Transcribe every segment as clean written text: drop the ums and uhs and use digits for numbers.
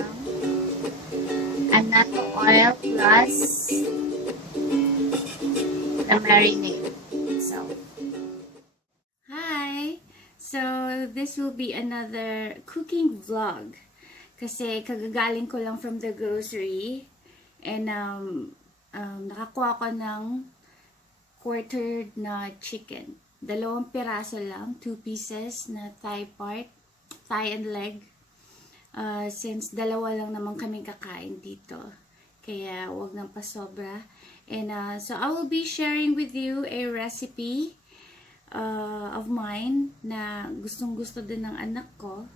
ng Anatto Oil plus the marinade. So, hi! So, this will be another cooking vlog. Kasi kagagaling ko lang from the grocery. And nakakuha ko ng quartered na chicken. 2 piraso lang, 2 pieces na thigh part, thigh and leg. Since 2 lang naman kaming kakain dito. Kaya wag nang pasobra. And so I will be sharing with you a recipe of mine na gustong-gusto din ng anak ko.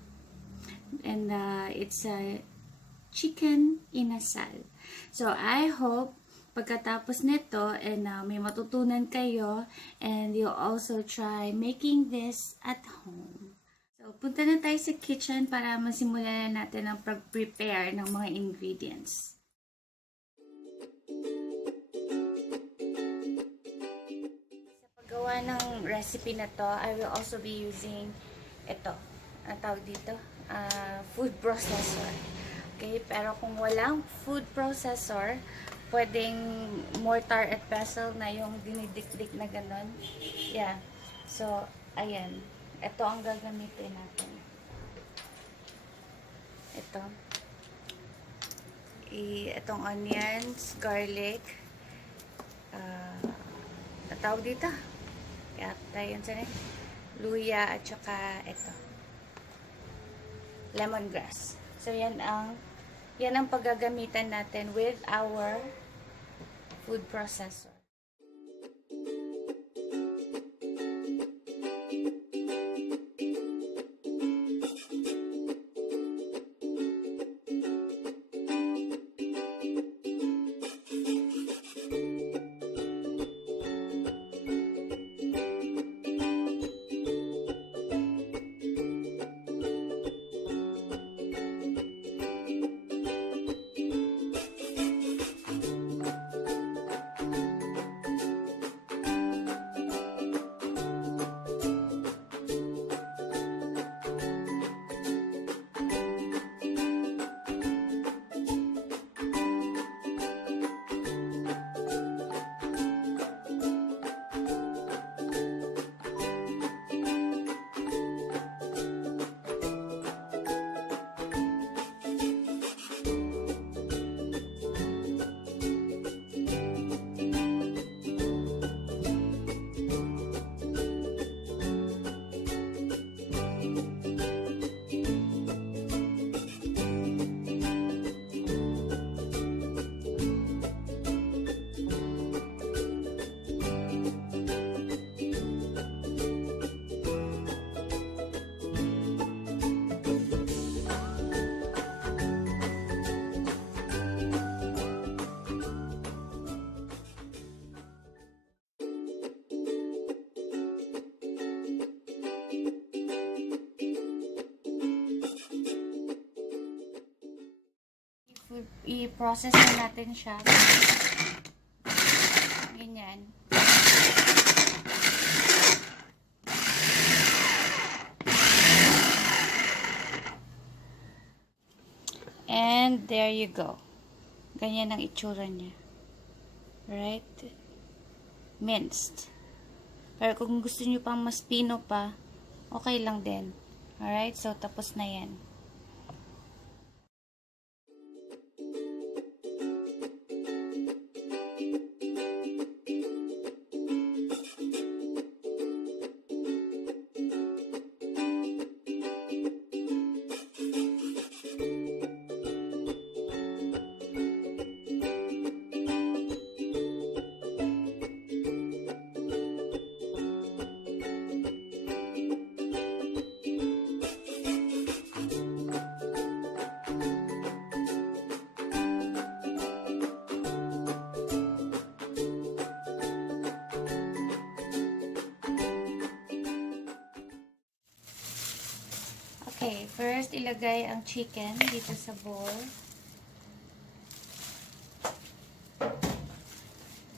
And it's a chicken inasal. So I hope pagkatapos nito and may matutunan kayo and you'll also try making this at home. So punta na tayo sa kitchen para masimulan na natin ang pag-prepare ng mga ingredients. Sa paggawa ng recipe na to, I will also be using ito, ang tawag dito, food processor. Okay, pero kung walang food processor, pwedeng mortar at pestle na yung dinidikdik na ganon. Yeah. So, ayan. Ito ang gagamitin natin. Ito. Itong onions, garlic, natawag dito. Kaya tayo yun sa luya at saka ito. Lemongrass. So, yan ang paggagamitan natin with our food processor. I-process na natin siya. Ganyan. And there you go. Ganyan ang itsura niya. Right? Minced. Pero kung gusto niyo pang mas pino pa, okay lang din. Alright? So, tapos na yan. Okay, first ilagay ang chicken dito sa bowl.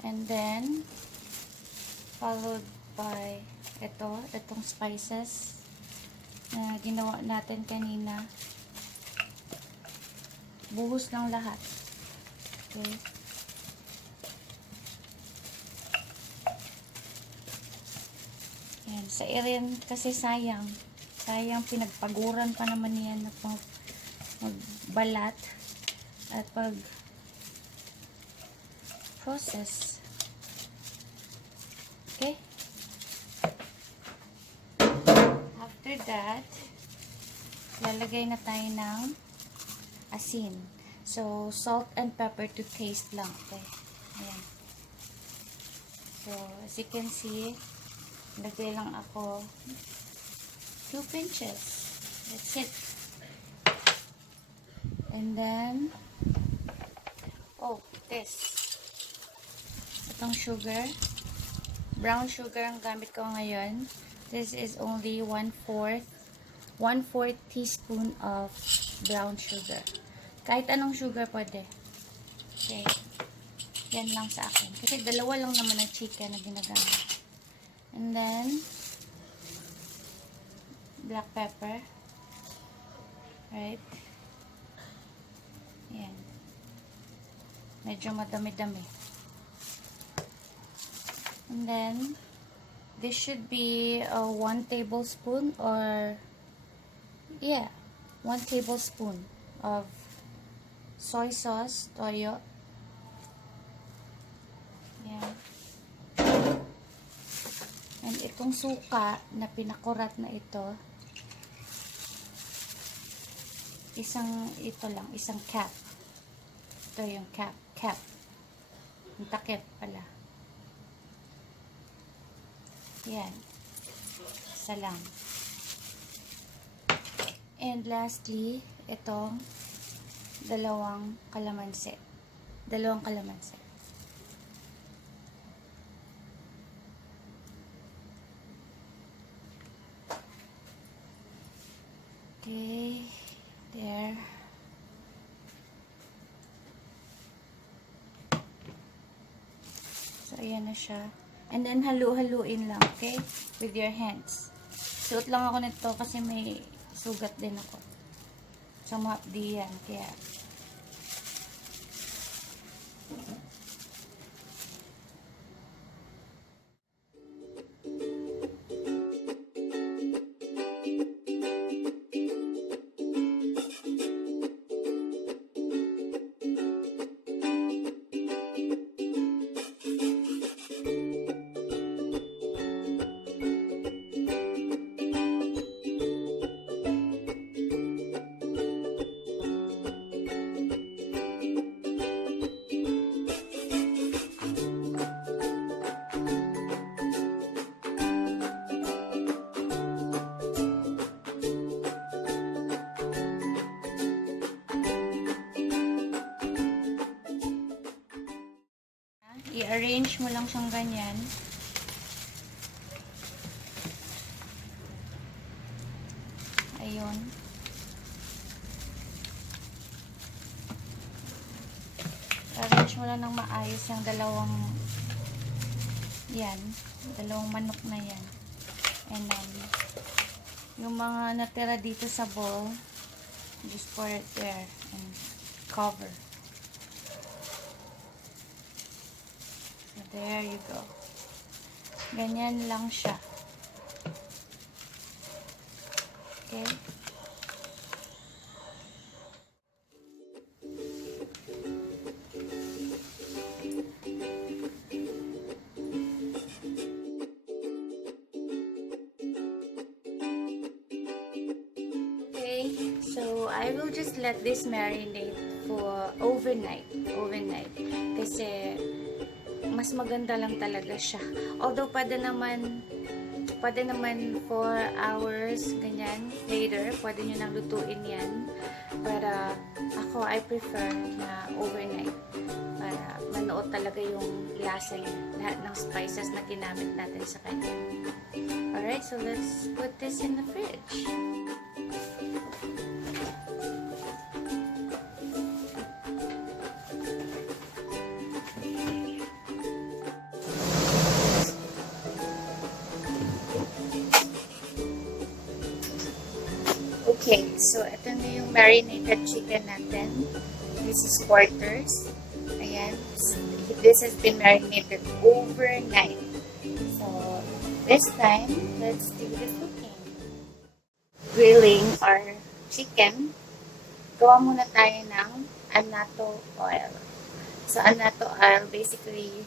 And then, followed by itong spices na ginawa natin kanina. Buhos ng lahat. Okay. Yan. Sa irin kasi sayang. Sayang, pinagpaguran pa naman yan na magbalat at process. Okay? After that, lalagay na tayo ng asin. So, salt and pepper to taste lang. Okay? Ayan. So, as you can see, lagay lang ako 2 pinches. That's it. And then, oh, this. Itong sugar. Brown sugar ang gamit ko ngayon. This is only 1/4 teaspoon of brown sugar. Kahit anong sugar pwede. Okay. Yan lang sa akin. Kasi dalawa lang naman ang chicken na ginagamit. And then, black pepper. Right. Yan. Medyo madami-dami. And then, this should be 1 tablespoon or, yeah, 1 tablespoon of soy sauce, toyo. Yan. And itong suka na pinakurat na ito, isang cap. Ito yung cap. Yung takip pala. Yan. Isa lang. And lastly, itong dalawang kalamansi. Okay. There. So, ayan na siya. And then, halu-haluin lang, okay? With your hands. Suot lang ako nito kasi may sugat din ako. So, mahapdi yan. Kaya, i-arrange mo lang siyang ganyan. Ayun. Arrange mo lang ng maayos yung dalawang manok na yan. And then, yung mga natira dito sa bowl, just pour it there and cover. So, there you go. Ganyan lang siya. Okay? So, I will just let this marinate for overnight. Kasi, mas maganda lang talaga siya. Although, pwede naman 4 hours, ganyan, later, pwede nyo nang lutuin yan. Para, ako, I prefer na overnight. Para manuot talaga yung lasa niya. Lahat ng spices na ginamit natin sa kanya. Alright, so let's put this in the fridge. Okay, so ito na yung marinated chicken natin. This is quarters. Ayan. This has been marinated overnight. So, this time, let's do the cooking. Grilling our chicken. Gawa muna tayo ng annatto oil. So, annatto oil, basically,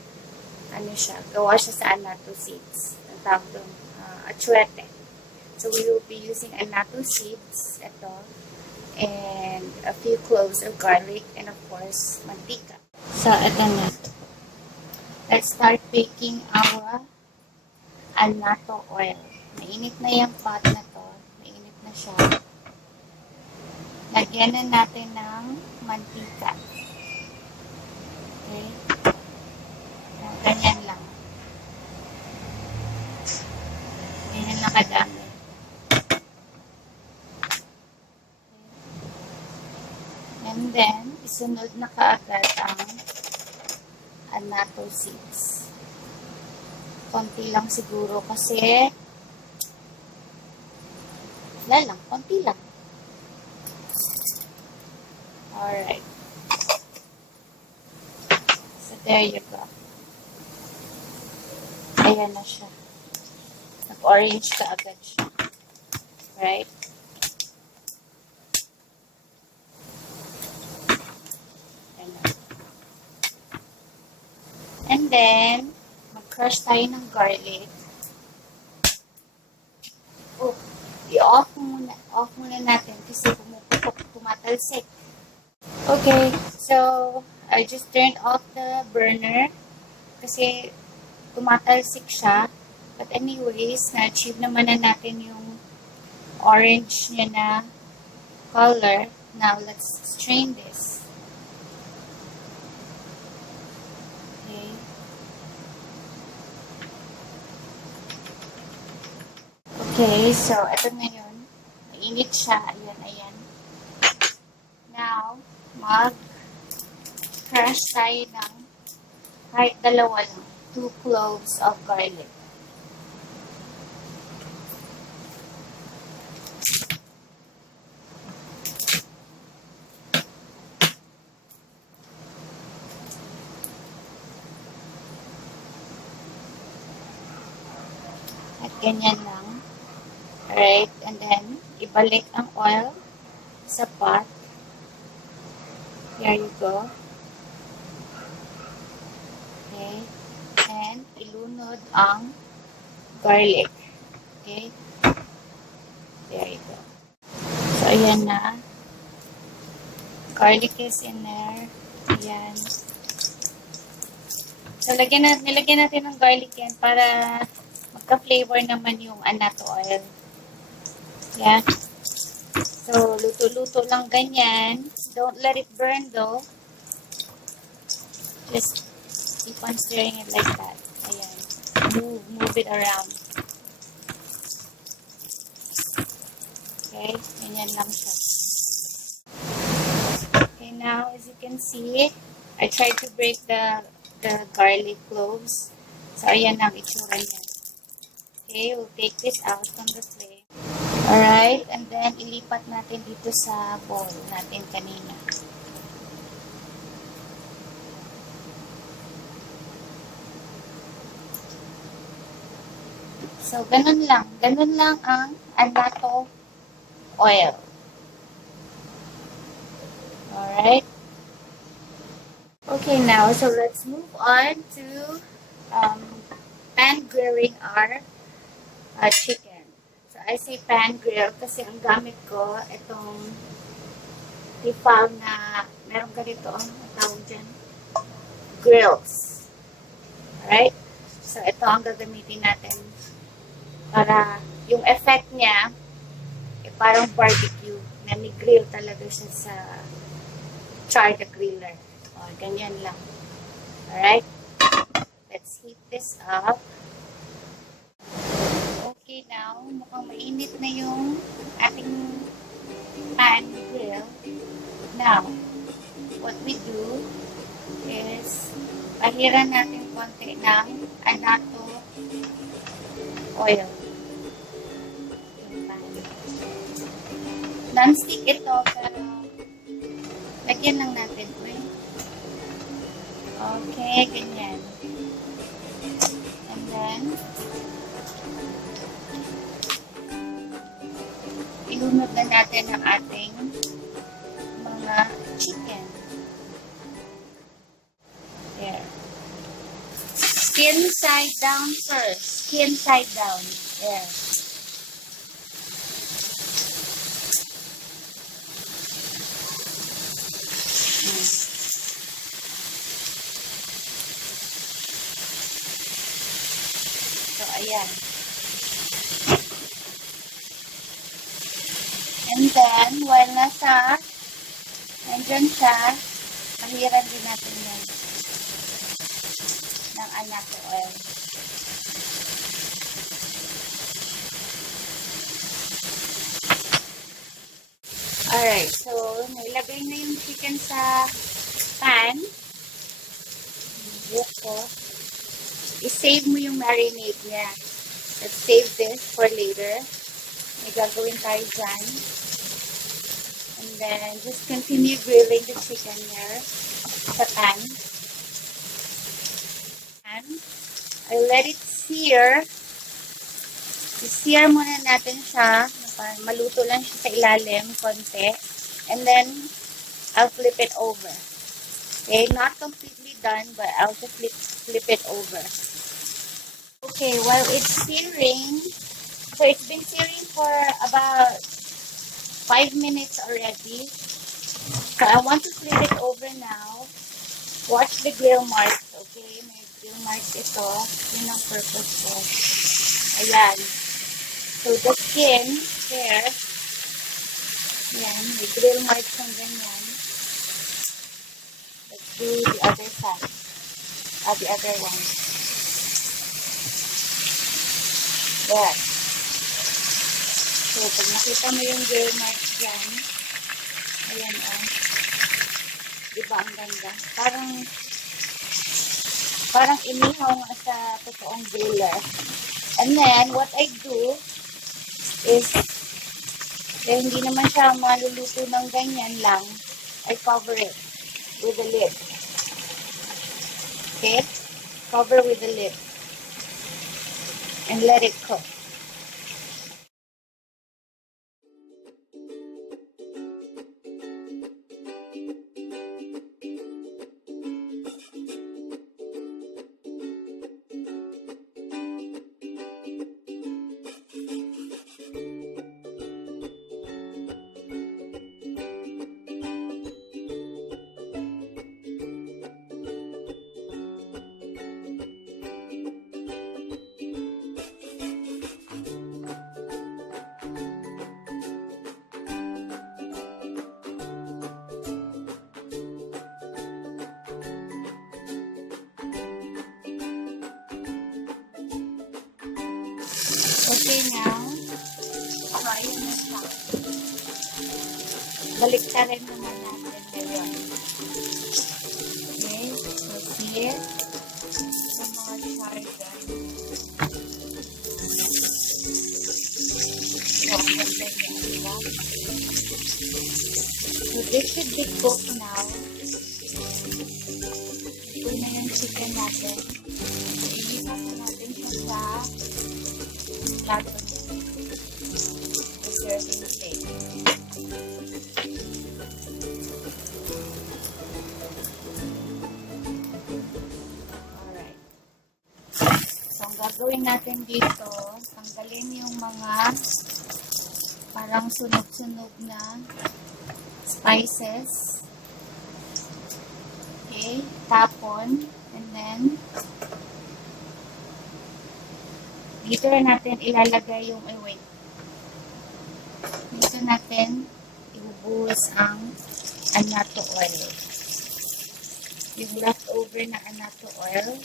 ano siya, gawa siya sa annatto seeds. Ang tawag doon, achuete. So, we will be using annatto seeds, ito, and a few cloves of garlic, and of course, mantika. So, ito na. Let's start baking our annatto oil. Mainit na yung pot na to. Mainit na siya. Lagyan na natin ng mantika. Okay? Ganyan lang. Ganyan lang kadami. And then, isunod na kaagad ang annatto seeds. Konti lang siguro kasi wala lang, konti lang. Alright. So, there you go. Ayan na siya. Nag-orange ka agad siya. Right? And then, mag-crush tayo ng garlic. Oh, i-off muna natin kasi pumuputok, tumatalsik. Okay, so, I just turned off the burner kasi tumatalsik siya. But anyways, na-achieve naman na natin yung orange niya na color. Now, let's strain this. Okay, so ito na yun. Mainit siya. Ayan, ayan. Now, mag-crush tayo ng kahit dalawa lang. 2 cloves of garlic. At ganyan lang. Alright, and then, ibalik ang oil sa pot. Here you go. Okay. And, ilunod ang garlic. Okay. There you go. So, ayan na. Garlic is in there. Ayan. So, nilagyan natin ng garlic yan para magka-flavor naman yung annatto oil. Yeah. So, luto-luto lang ganyan. Don't let it burn though. Just keep on stirring it like that. Ayan. Move it around. Okay. Ganyan lang siya. Okay, now as you can see, I tried to break the garlic cloves. So, ayan ang itsura niya. Okay, we'll take this out from the flame. Alright, and then ilipat natin dito sa bowl natin kanina. So, ganun lang. Ganun lang ang annatto oil. Alright. Okay, now, so let's move on to pan grilling our chicken. I say pan grill kasi ang gamit ko itong Tefal na meron ganito ang tawag dyan, grills. Alright? So, ito ang gagamitin natin para yung effect niya parang barbecue na may grill talaga siya sa char the griller. O, ganyan lang. Alright? Let's heat this up. Okay, now, mukhang mainit na yung ating pan grill. Now, what we do is pahiran natin konti ng annatto oil. Non-stick ito, pero lagyan lang natin Okay, ganyan. And then, ihunod na natin ang ating mga chicken. There. Skin side down first. Skin side down. There. So, ayan. And then, while nandyan siya, pahiran din natin yan ng Anatto Oil. Alright, so, nailagay na yung chicken sa pan. Buhok ko. I-save mo yung marinade niya. Let's save this for later. May gagawin tayo dyan. And then, just continue grilling the chicken here sa pan. And I let it sear. I-sear muna natin siya. Maluto lang siya sa ilalim, konti. And then, I'll flip it over. Okay, not completely done, but I'll just flip it over. Okay, while it's searing, so it's been searing for about 5 minutes already. So I want to flip it over now. Watch the grill marks, okay? May grill marks ito. Yun ang purpose ko. Ayan. So the skin, there. Ayan, may grill marks ng ganyan. Let's do the other side. The other one. There. So, pag nakita mo yung grill marks dyan, ayan diba ang ganda? Parang inihaw nga sa totoong griller. And then, what I do is, hindi naman siya maluluto ng ganyan lang, I cover it with a lid. Okay? Cover with a lid. And let it cook. Okay now. So, ayun na siya. Baliktarin naman natin ngayon. Okay, so here, yung mga charger. So, ang ganda niya, diba? So, this should be cooked now. Ito na yung chicken natin. Ilipat na natin siya sa plato niya. The serving plate. Alright. So, ang gagawin natin dito, tanggalin yung mga parang sunog-sunog na spices. Okay, tapon. And then, dito natin ilalagay yung, wait. Dito natin ibubuhos ang Anatto Oil. Yung leftover na Anatto Oil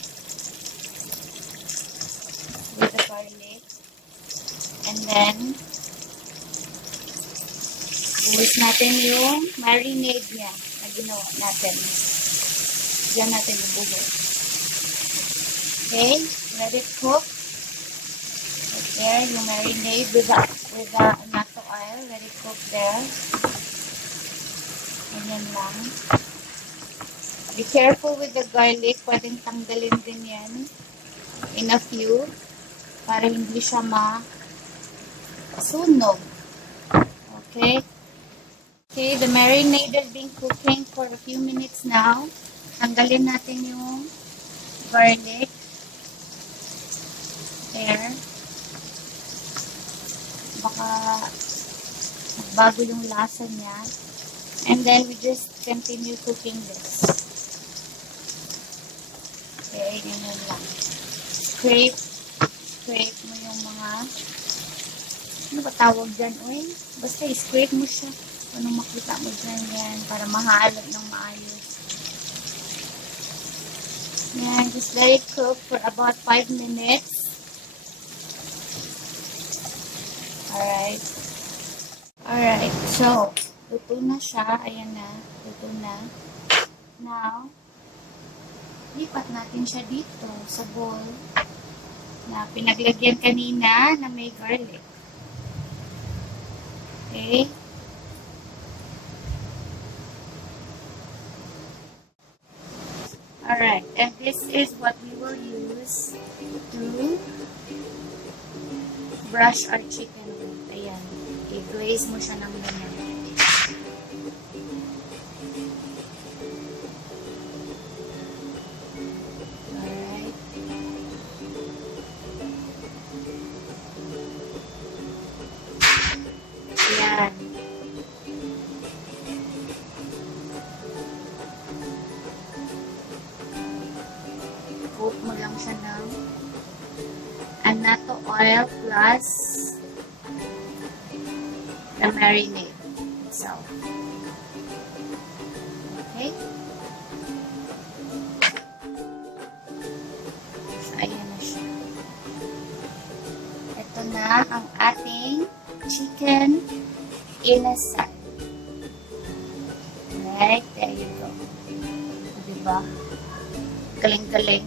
with the garlic. And then, buhos natin yung marinade niya na ginawa natin. Diyan natin ibuhos. Okay, let it cook. There, yung marinade with the Anatto Oil. Let it cook there. Ganyan lang. Be careful with the garlic. Pwedeng tanggalin din yan in a few para hindi siya masunog. Okay? Okay, the marinade has been cooking for a few minutes now. Tanggalin natin yung garlic. There. Baka magbago yung lasa niya. And then we just continue cooking this. Okay, ganyan lang. Scrape mo yung mga, ano ba tawag dyan, uy? Basta scrape mo siya. Anong makita mo dyan yan para mahalo ng maayos. Yan, just let it cook for about 5 minutes. Alright. Alright, so, luto na siya. Ayan na, luto na. Now, lipat natin siya dito sa bowl na pinaglagyan kanina na may garlic. Okay? Alright, and this is what we will use to brush our chicken with. Ayan. I-glaze mo siya ng ganyan. Alright. Ayan. Coat mo lang siya ng Anatto Oil plus the marinade itself. Okay? So, ayan na siya. Ito na ang ating chicken inasal. Right? There you go. Diba? Galing-galing.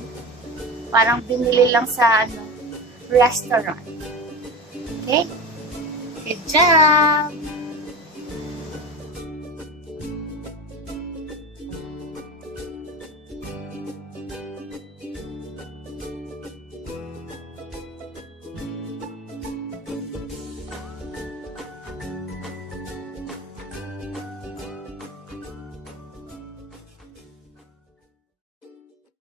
Parang binili lang sa restaurant. Okay? Good job!